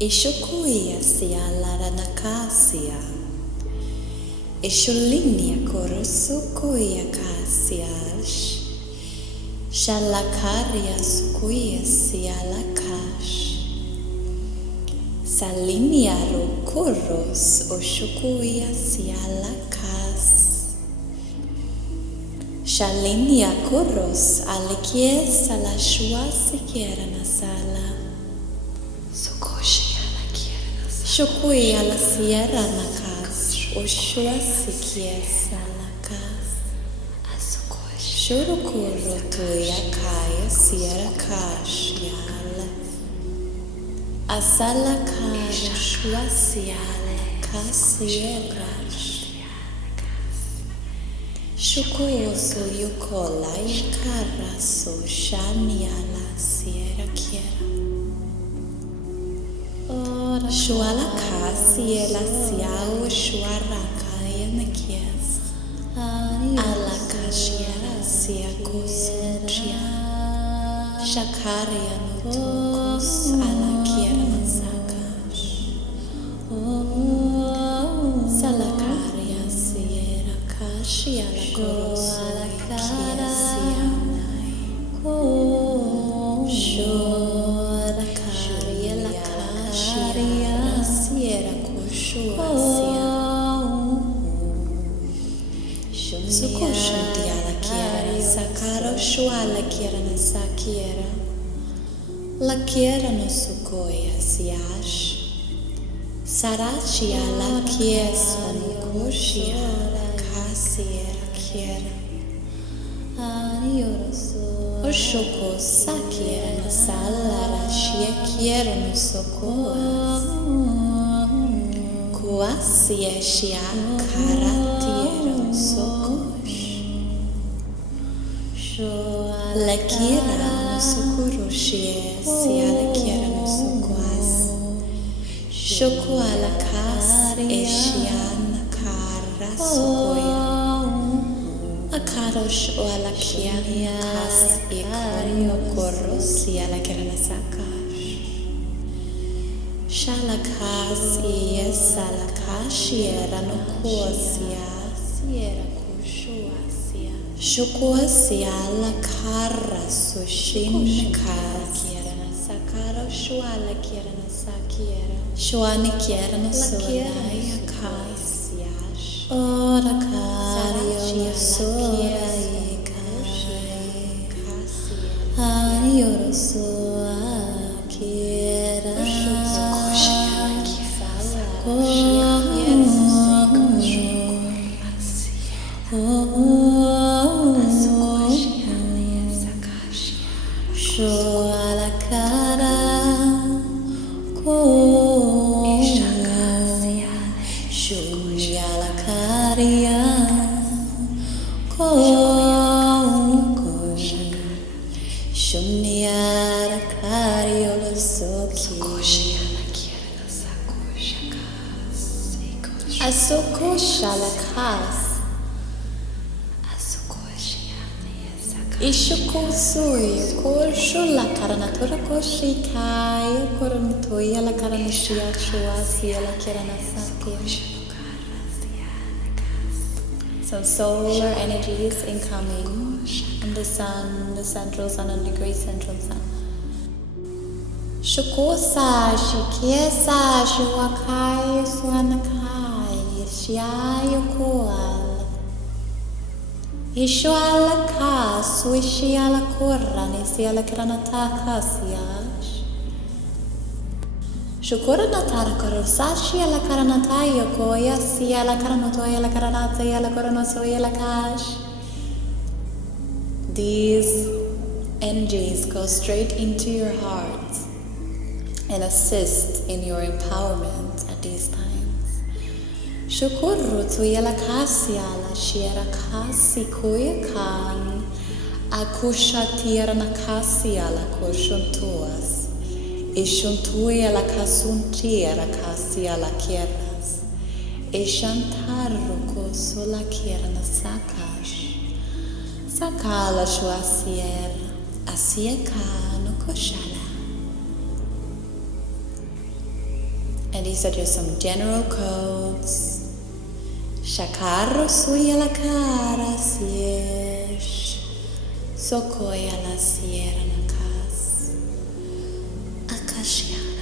Ishokuia sia laranakasia. Ishulinia korosukuia kasiash. Shalakaria sukuia sia lakash. Salinia rokuros oshukuia sia lakas. Shalinia kuros alikies la shua sikiera nasala. Shukuia la sierra nakas, oshua sikies lakas. Shurukuro tuya kaya sierra kash yala. Asala kaya shua siala kasierra. Shukuoso yukola yakaraso shaniala sierra kiera. Shuala kasiela siao shuaraka yanakias. Ala kashiera sia kosunchia. Shakaria nutukos ala kiera nasakash. Salakaria sierra kashi ala koros ala kiera sianai. Shora karia la kashiera siera koshua sia. Sukoshunti ala kiera sakaro shua la kiera na sakiera. La kiera no sukoya siash. Sarachi ala kies onukoshia la kasiera kiera. Oshoko sakiera na salara shia kiera no sokoas. Kuasia shia karatiera no sokosh. La kiera no sokoro shia sia la kiera no sokoas. Shoko ala kas eshiana kara sokoya. Akarosh o ala kiana kas ikono korosi ala kirana sakash. Shalakas yes ala kashiera no kosia siera koshuasia. Shukosia ala kara sushin kas kirana sakaro shuala kirana sakiera. Shuani kiera no soya kas yash. Ora kario soya Anioro soa kiera. Shoa la cara Shunya la caria Shunya la cario lo soki Asokosha la kas Ishukosui kosho la karanatura koshikai korontoya la karanashia shuasi la kiranasaki. Some solar energies incoming and the sun, the central sun and the great central sun. Shukosa, shikiesa, shuakai, suanakai, shiayokoal. Ishuala kas, wishiala korra, nisiala kiranataka siash. Shukura natara korosashi ala karanatayo koya, siala karanotoya la karanataya la koronosoya la kash. These energies go straight into your heart and assist in your empowerment at these times. Shukuru tuya la kasi ala shiera kasi kuya kan akusha tira na kasi ala kushuntuas ishuntuya la kasuntia kasi ala kieras ishantaru koso la kiera na sakash sakala shuasier asieka no koshala And these are just some general codes. Shakarro suya la cara siesh. Sokoya la sierra na kas. Akashiara.